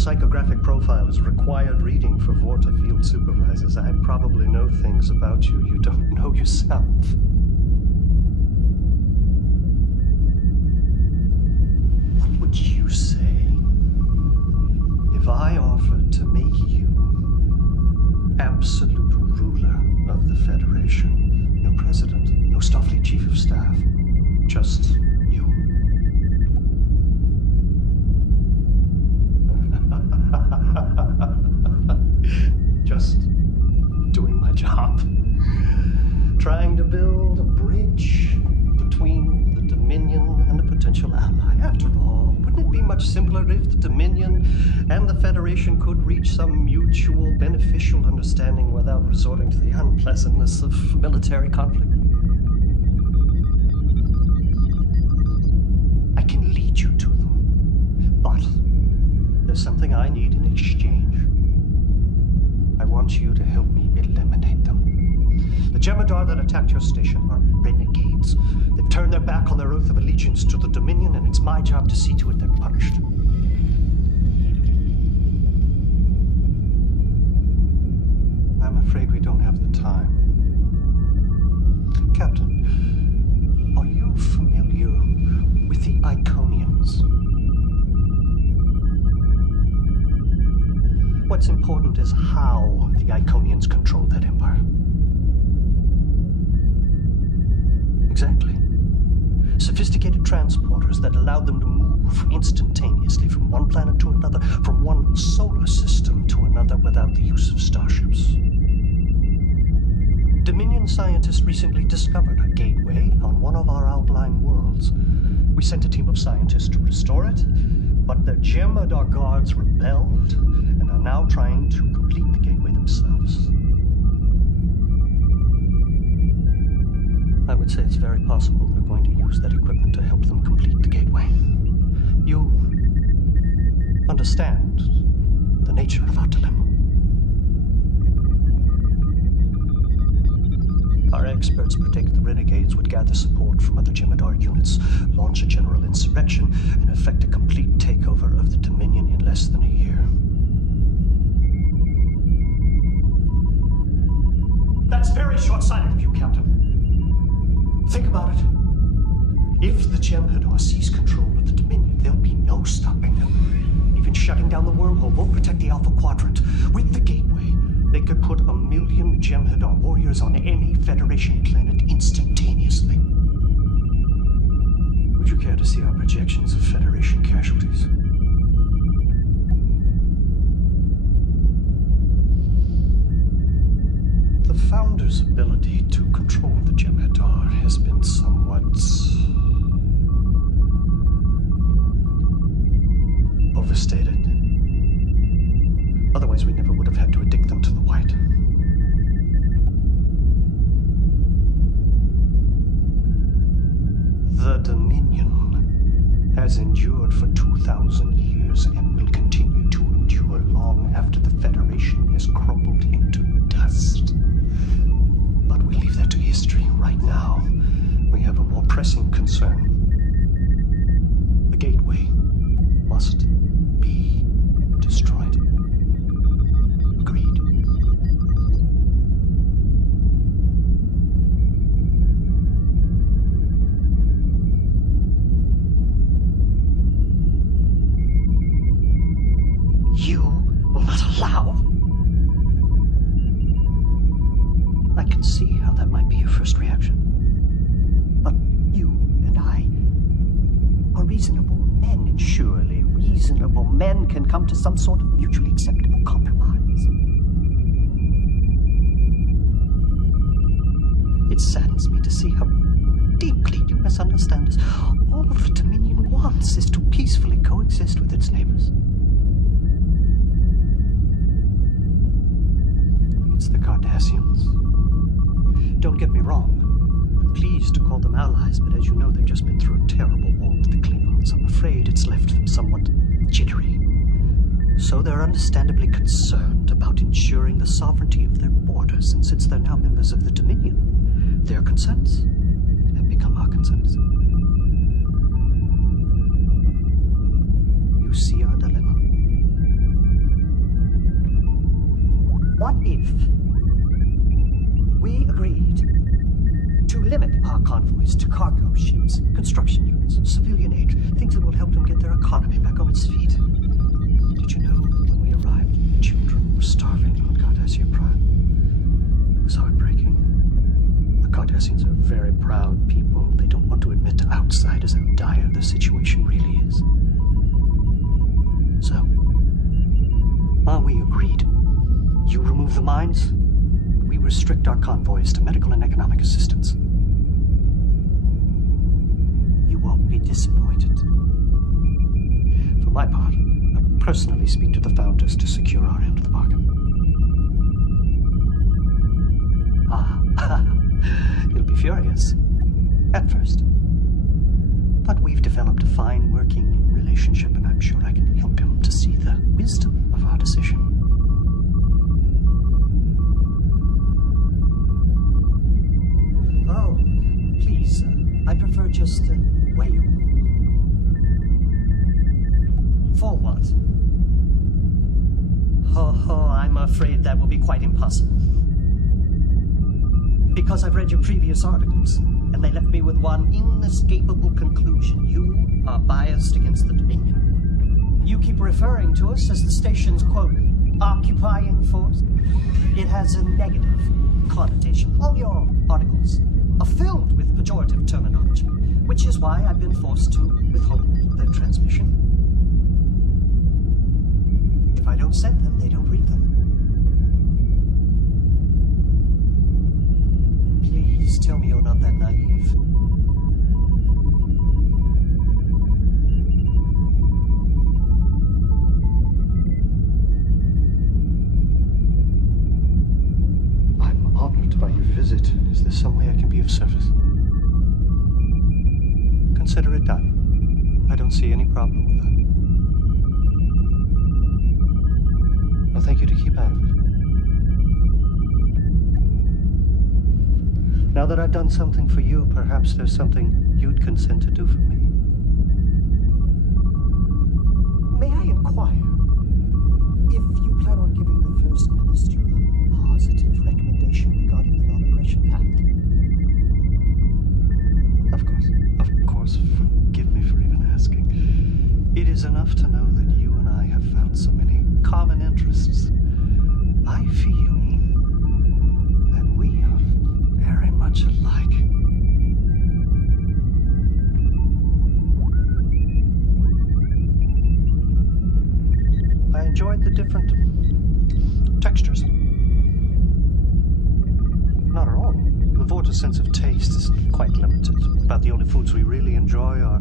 psychographic profile is required reading for Vorta field supervisors. I probably know things about you you don't know yourself. What would you say if I offered to make you absolute ruler of the Federation? No president, no Starfleet chief of staff, just you. Just doing my job. Trying to build a bridge between the Dominion and a potential ally. After all, wouldn't it be much simpler if the Dominion and the Federation could reach some mutual beneficial understanding without resorting to the unpleasantness of military conflict? I can lead you to them, but there's something I need in exchange. I want you to help me eliminate them. The Jem'Hadar that attacked your station are renegades. They've turned their back on their oath of allegiance to the Dominion, and it's my job to see to it they're punished. I'm afraid we don't have the time. Captain, are you familiar with the Iconians? What's important is how the Iconians control that empire. Exactly. Sophisticated transporters that allowed them to move instantaneously from one planet to another, from one solar system to another without the use of starships. Dominion scientists recently discovered a gateway on one of our outlying worlds. We sent a team of scientists to restore it, but the Jem'Hadar guards rebelled and are now trying to complete the gateway themselves. I would say it's very possible they're going to use that equipment to help them complete the gateway. You understand the nature of our dilemma. Our experts predict the renegades would gather support from other Jem'Hadar units, launch a general insurrection, and effect a complete takeover of the Dominion in less than a year. That's very short-sighted of you, Captain. Think about it. If the Jem'Hadar seize control of the Dominion, there'll be no stopping them. Even shutting down the wormhole won't protect the Alpha Quadrant. With the gateway, they could put 1 million Jem'Hadar warriors on any Federation planet instantaneously. Would you care to see our projections of Federation casualties? The Founder's ability to control the Jem'Hadar has been somewhat overstated. Otherwise, we never would have had to addict them to the white. The Dominion has endured for 2,000 years and will continue to endure long after the Federation has crumbled into dust. But we leave that to history. Right now, we have a more pressing concern. The gateway must be destroyed. Agreed. You will not allow? I can see how that might be your first reaction. But you and I are reasonable men, and surely reasonable men can come to some sort of mutually acceptable compromise. It saddens me to see how deeply you misunderstand us. All the Dominion wants is to peacefully coexist with its neighbors. It's the Cardassians. Don't get me wrong. I'm pleased to call them allies, but as you know, they've just been through a terrible war with the Klingons. I'm afraid it's left them somewhat jittery. So they're understandably concerned about ensuring the sovereignty of their borders, and since they're now members of the Dominion, their concerns have become our concerns. You see our dilemma. What if we agreed to limit our convoys to cargo ships, construction units, civilian aid, things that will help them get their economy back on its feet? Did you know when we arrived, children were starving on Cardassia Prime? It was heartbreaking. The Cardassians are very proud people. They don't want to admit to outsiders how dire the situation really is. So, while we agreed, you remove the mines, we restrict our convoys to medical and economic assistance. You won't be disappointed. For my part, I'll personally speak to the founders to secure our end of the bargain. You'll be furious at first. But we've developed a fine working relationship, and I'm sure I can help him to see the wisdom of our decision. Oh, please, I prefer just Weyoun. For what? Oh, I'm afraid that will be quite impossible. Because I've read your previous articles, and they left me with one inescapable conclusion. You are biased against the Dominion. You keep referring to us as the station's, quote, occupying force. It has a negative connotation. All your articles are filled with pejorative terminology, which is why I've been forced to withhold their transmission. If I don't send them, they don't read them. Please tell me you're not that naive. I'm honored by your visit. Is there some way I can be of service? Consider it done. I don't see any problem with that. I'll thank you to keep out of it. Now that I've done something for you, perhaps there's something you'd consent to do for me. May I inquire if you plan on giving the First Minister a positive recommendation regarding the non-aggression pact? Of course, forgive me for even asking. It is enough to know that you and I have found so many common interests. I feel that we are very much alike. I enjoyed the different textures. Not at all. The Vorta's sense of taste is quite limited. About the only foods we really enjoy are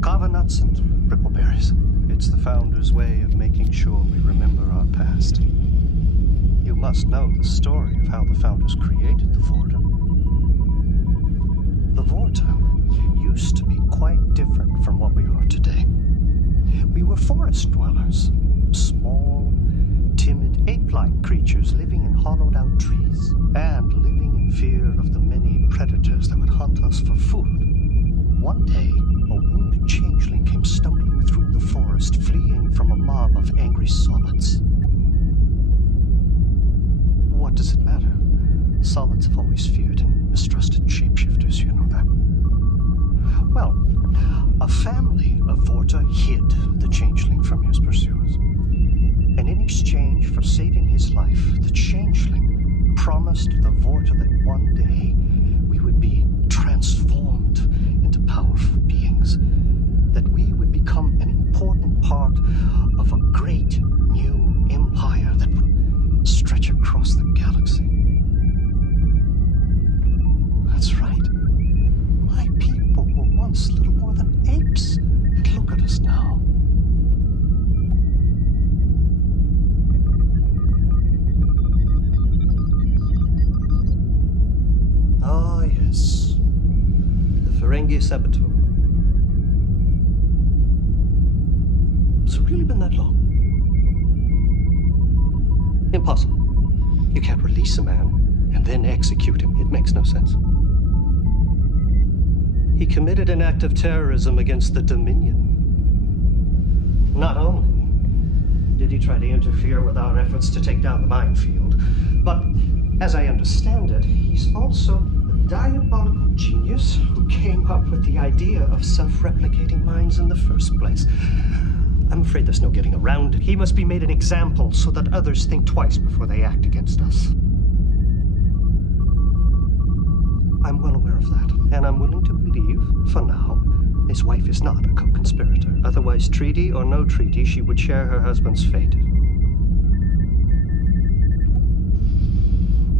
kava nuts and rippleberries. It's the Founder's way of making sure we remember our past. You must know the story of how the Founders created the Vorta. The Vorta used to be quite different from what we are today. We were forest dwellers, small, timid, ape-like creatures living in hollowed-out trees and living in fear of the many predators that would hunt us for food. One day, a wounded changeling came stumbling through the forest, fleeing from a mob of angry solids. What does it matter? Solids have always feared and mistrusted shapeshifters, you know that. Well, a family of Vorta hid the changeling from his pursuers. And in exchange for saving his life, the changeling promised the Vorta that one day we would be transformed into powerful beings, that we would become an important part of a great new empire that would stretch across the galaxy. That's right. My people were once little more than apes, and look at us now. Ah, yes. The Ferengi Saboteur. Has it really been that long? Impossible. You can't release a man and then execute him. It makes no sense. He committed an act of terrorism against the Dominion. Not only did he try to interfere with our efforts to take down the minefield. But, as I understand it, he's also a diabolical genius who came up with the idea of self-replicating mines in the first place. I'm afraid there's no getting around it. He must be made an example so that others think twice before they act against us. I'm well aware of that, and I'm willing to believe, for now, his wife is not a co-conspirator. Otherwise, treaty or no treaty, she would share her husband's fate.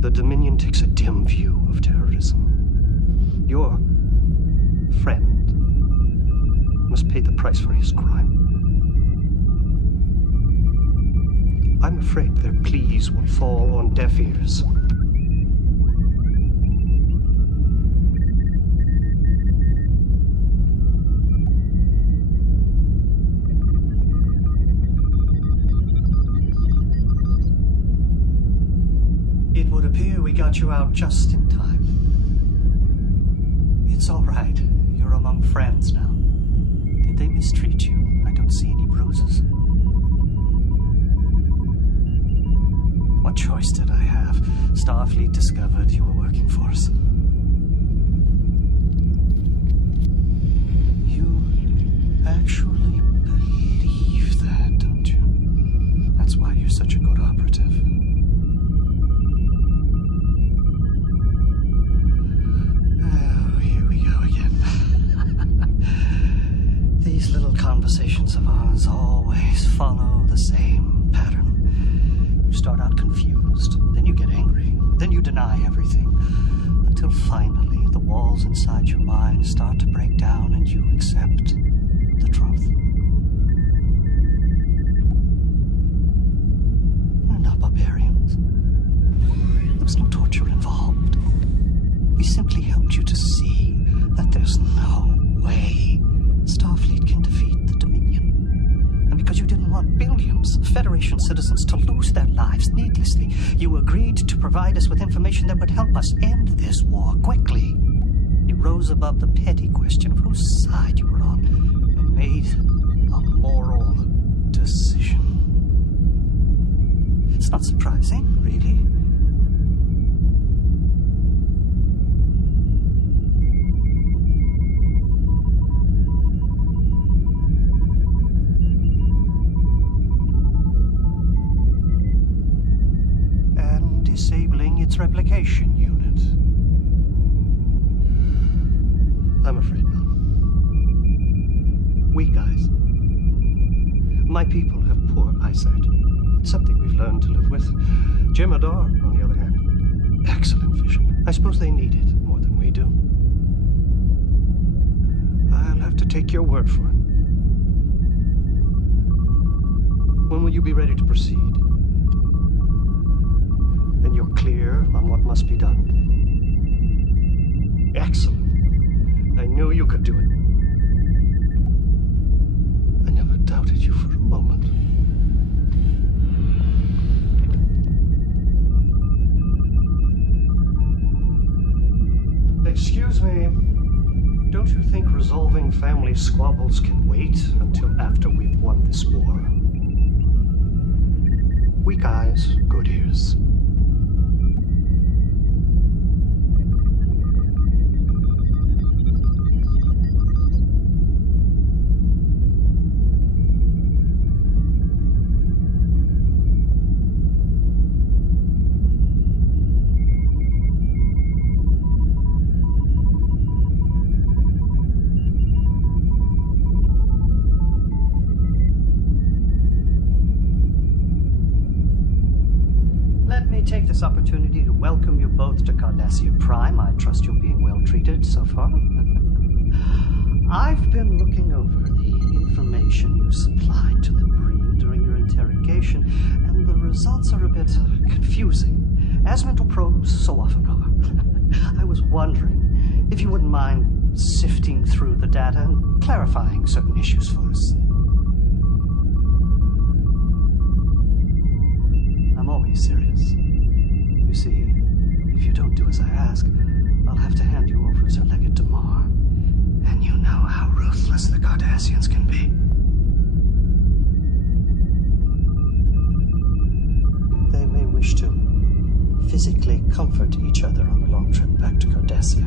The Dominion takes a dim view of terrorism. Your friend must pay the price for his crime. I'm afraid their pleas will fall on deaf ears. It would appear we got you out just in time. It's all right. You're among friends now. Did they mistreat you? I don't see any bruises. What choice did I have? Starfleet discovered you were working for us. You actually believe that, don't you? That's why you're such a good operative. Oh, here we go again. These little conversations of ours always follow the same pattern. You start out confused, then you get angry, then you deny everything, until finally the walls inside your mind start to break down and you accept the truth. We're not barbarians. There was no torture involved. We simply helped you to see that there's no way Starfleet can defeat the Dominion. And because you didn't want billions of Federation citizens to lose their lives needlessly, you agreed to provide us with information that would help us end this war quickly. You rose above the petty question of whose side you were on and made a moral decision. It's not surprising, really. Disabling its replication unit. I'm afraid not. Weak eyes. My people have poor eyesight. It's something we've learned to live with. Jim Adar, on the other hand, excellent vision. I suppose they need it more than we do. I'll have to take your word for it. When will you be ready to proceed? Then you're clear on what must be done. Excellent. I knew you could do it. I never doubted you for a moment. Excuse me. Don't you think resolving family squabbles can wait until after we've won this war? Weak eyes, good ears. Take this opportunity to welcome you both to Cardassia Prime. I trust you're being well treated so far. I've been looking over the information you supplied to the Breen during your interrogation, and the results are a bit confusing, as mental probes so often are. I was wondering if you wouldn't mind sifting through the data and clarifying certain issues for us. I'm always serious. You see, if you don't do as I ask, I'll have to hand you over to Legate Damar. And you know how ruthless the Cardassians can be. physically comfort each other on the long trip back to Cardassia.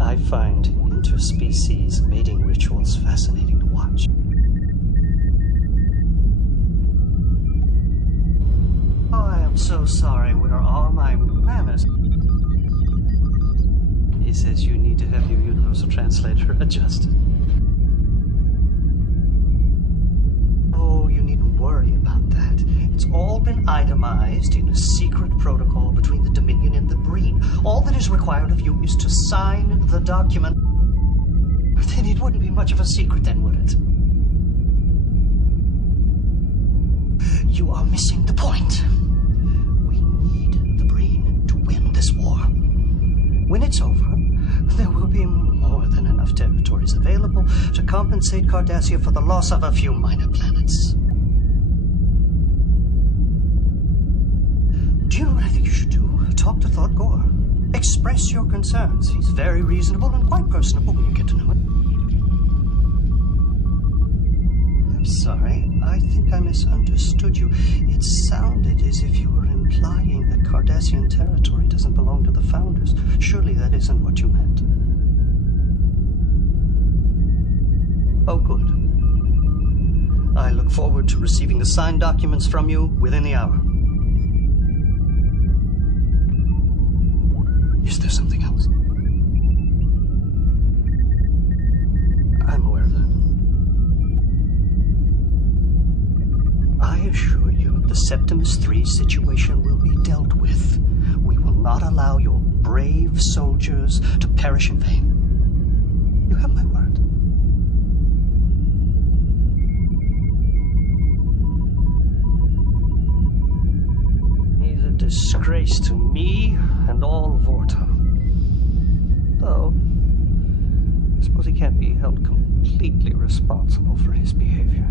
I find interspecies mating rituals fascinating to watch. Oh, I am so sorry. Where are all my manners? He says you need to have your universal translator adjusted. Oh, you needn't worry about that. It's all been itemized in a secret protocol between the Dominion and the Breen. All that is required of you is to sign the document. Then it wouldn't be much of a secret then, would it? You are missing the point. We need the Breen to win this war. When it's over, there will be more than enough territories available to compensate Cardassia for the loss of a few minor planets. Do you know what I think you should do? Talk to Thought Gore. Express your concerns. He's very reasonable and quite personable when you get to know him. I'm sorry. I think I misunderstood you. It sounded as if you were implying that Cardassian territory doesn't belong to the Founders. Surely that isn't what you meant. Oh, good. I look forward to receiving the signed documents from you within the hour. Is there something else? I'm aware of that. I assure you, the Septimus III situation will be dealt with. We will not allow your brave soldiers to perish in vain. You have my word. He's a disgrace to me and all Vorta. Though, I suppose he can't be held completely responsible for his behavior.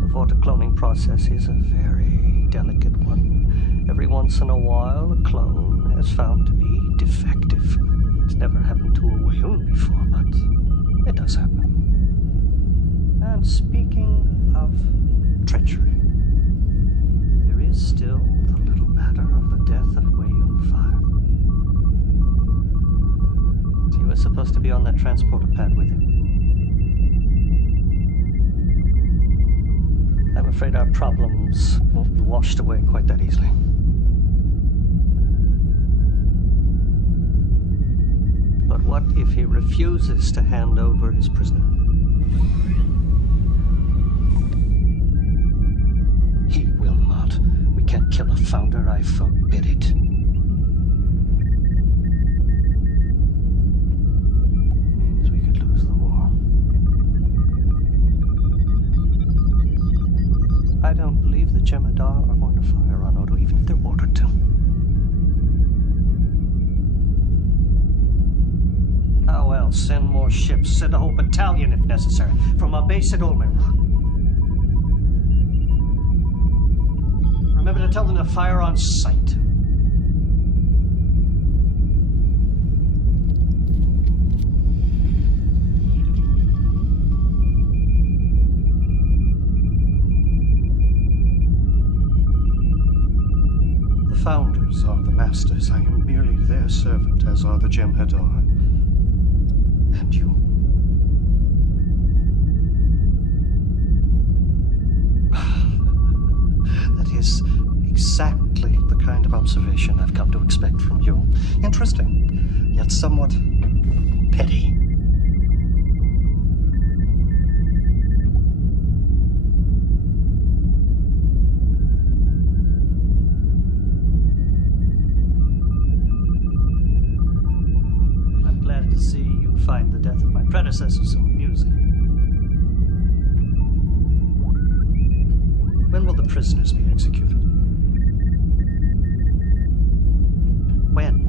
The Vorta cloning process is a very delicate one. Every once in a while, a clone is found to be defective. It's never happened to a Weyoun before, but it does happen. And speaking of treachery, there is still the little matter of the death of Weyoun 5. He was supposed to be on that transporter pad with him. I'm afraid our problems won't be washed away quite that easily. But what if he refuses to hand over his prisoner? He will not. We can't kill a Founder. I forbid it. Means we could lose the war. I don't believe the Jemadar are going to fire on Odo, even if they're ordered to. Oh well, send more ships. Send a whole battalion if necessary, from our base at Olmen Rock. Remember to tell them to fire on sight. The Founders are the masters. I am merely their servant, as are the Jem'Hadar. And you. That is exactly the kind of observation I've come to expect from you. Interesting, yet somewhat petty. I'm glad to see you find the death of my predecessor so amusing. When will the prisoners be executed? When?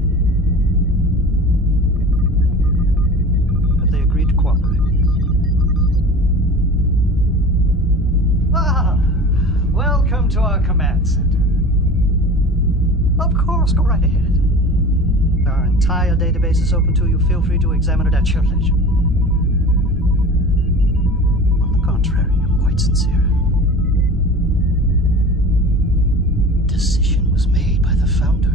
Have they agreed to cooperate? Ah! Welcome to our command center. Of course, go right ahead. Our entire database is open to you. Feel free to examine it at your leisure. On the contrary, I'm quite sincere. Decision was made by the Founder.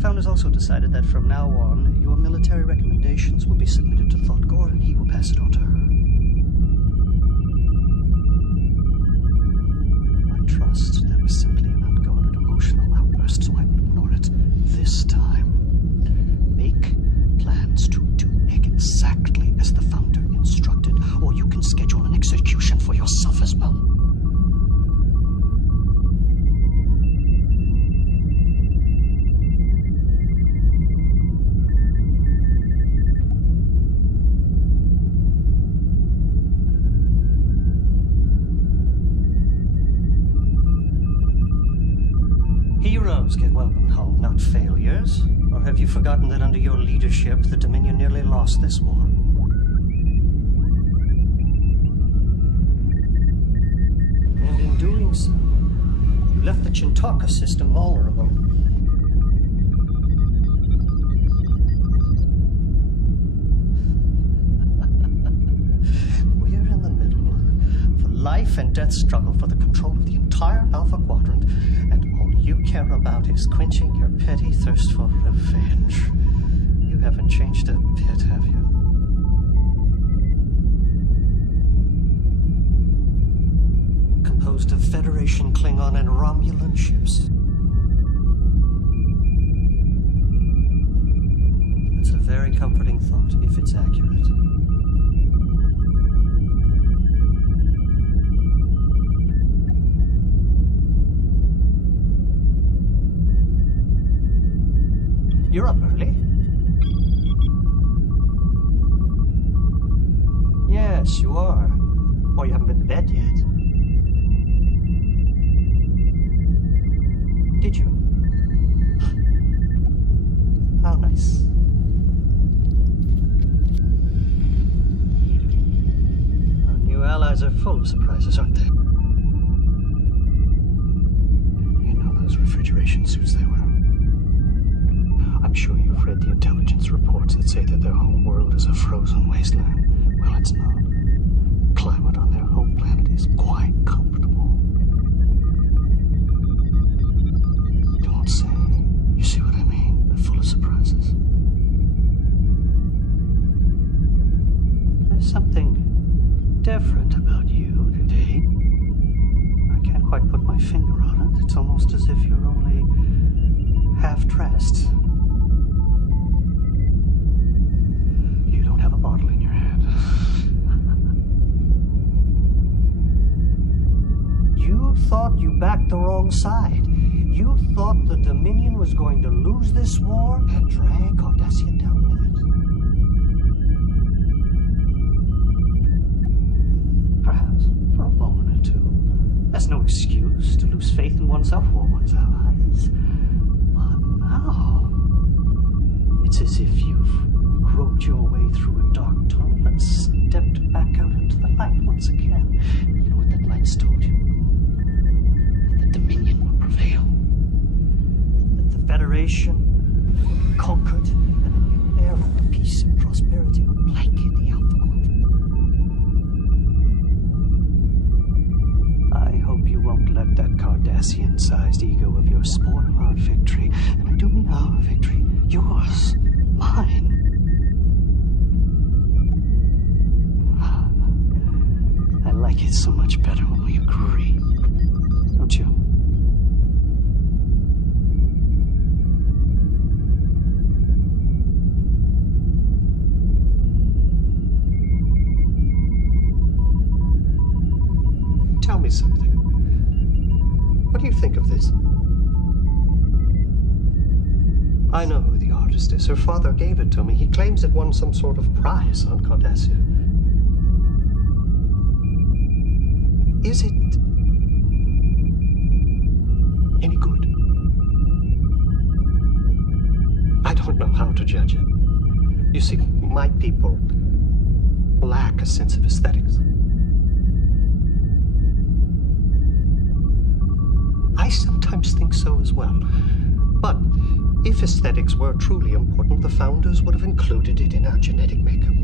Founders also decided that from now on, your military recommendations will be submitted to Thoughtgore, and he will pass it on to her. I trust that was simply an unguarded emotional outburst, so I will ignore it this time. Make plans to do exactly as the Founder instructed, or you can schedule an execution for yourself as well. Heroes get welcomed home, not failures. Or have you forgotten that under your leadership, the Dominion nearly lost this war? And in doing so, you left the Chintaka system vulnerable. We're in the middle of a life and death struggle for the control of the entire Alpha Quadrant, and all you care about is quenching your petty thirst for revenge. You haven't changed a bit, have you? Composed of Federation, Klingon, and Romulan ships. It's a very comforting thought, if it's accurate. You're up early. Yes, you are. Or you haven't been to bed yet. Did you? How nice. Our new allies are full of surprises, aren't they? You know those refrigeration suits they wear? I'm sure you've read the intelligence reports that say that their home world is a frozen wasteland. Well, it's not. The climate on their home planet is quite comfortable. Don't say. You see what I mean? They're full of surprises. There's something different about you today. I can't quite put my finger on it. It's almost as if you're only half dressed. Have a bottle in your hand. You thought you backed the wrong side. You thought the Dominion was going to lose this war and drag Cardassia down with it. Perhaps for a moment or two. That's no excuse to lose faith in oneself or one's allies. But now, it's as if you've groped your way through a dark tunnel and stepped back out into the light once again. You know what that light's told you? That the Dominion will prevail. That the Federation will be conquered, and a new era of peace and prosperity will blanket the Alpha Quadrant. I hope you won't let that Cardassian-sized ego of yours spoil our victory. And I do mean our victory. Yours. Mine. I like it so much better when we agree. Don't you? Tell me something. What do you think of this? I know who the artist is. Her father gave it to me. He claims it won some sort of prize on Cardassia. Is it any good? I don't know how to judge it. You see, my people lack a sense of aesthetics. I sometimes think so as well. But if aesthetics were truly important, the Founders would have included it in our genetic makeup.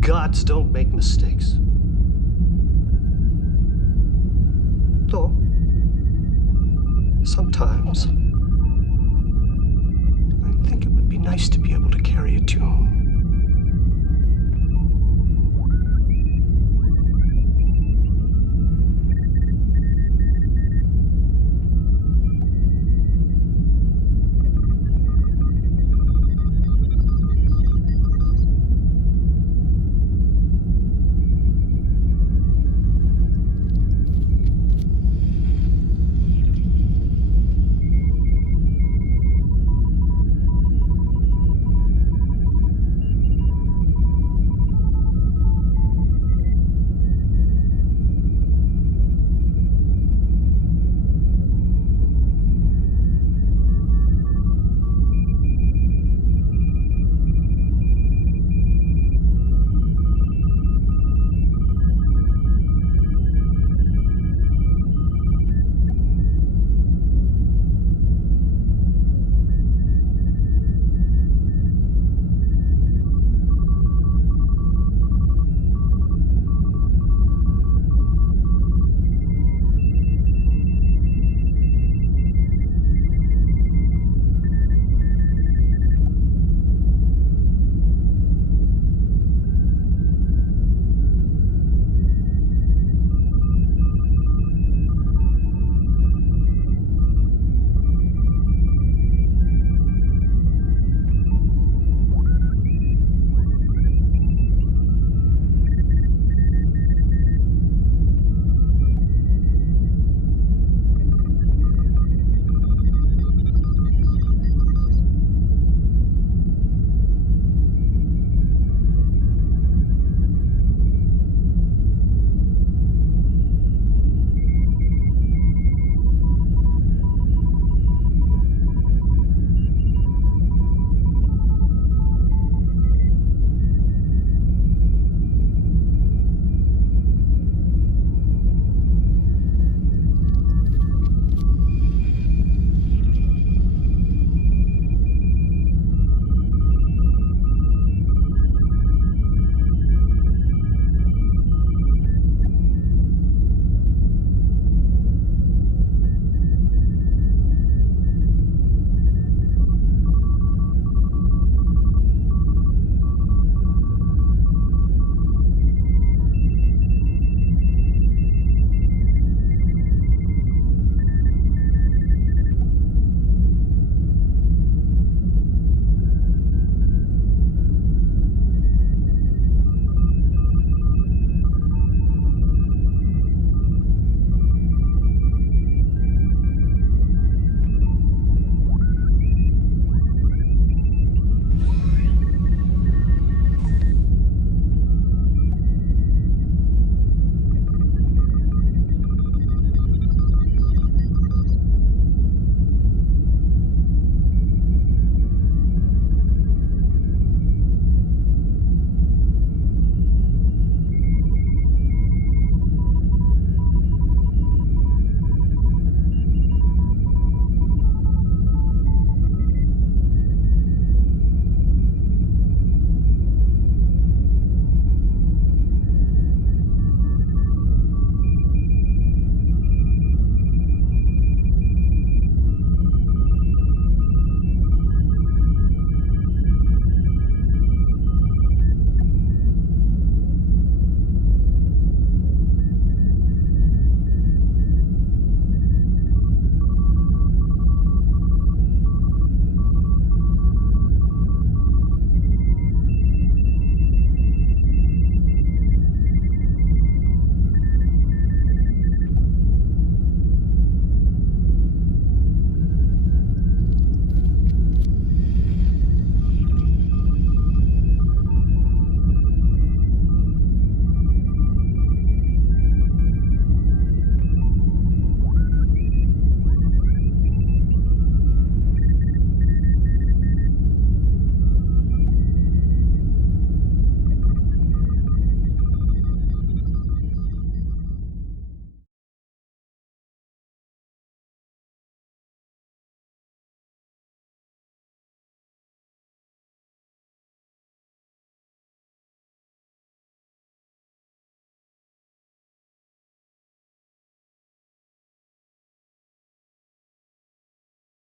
Gods don't make mistakes. Though, Sometimes I think it would be nice to be able to carry a tune.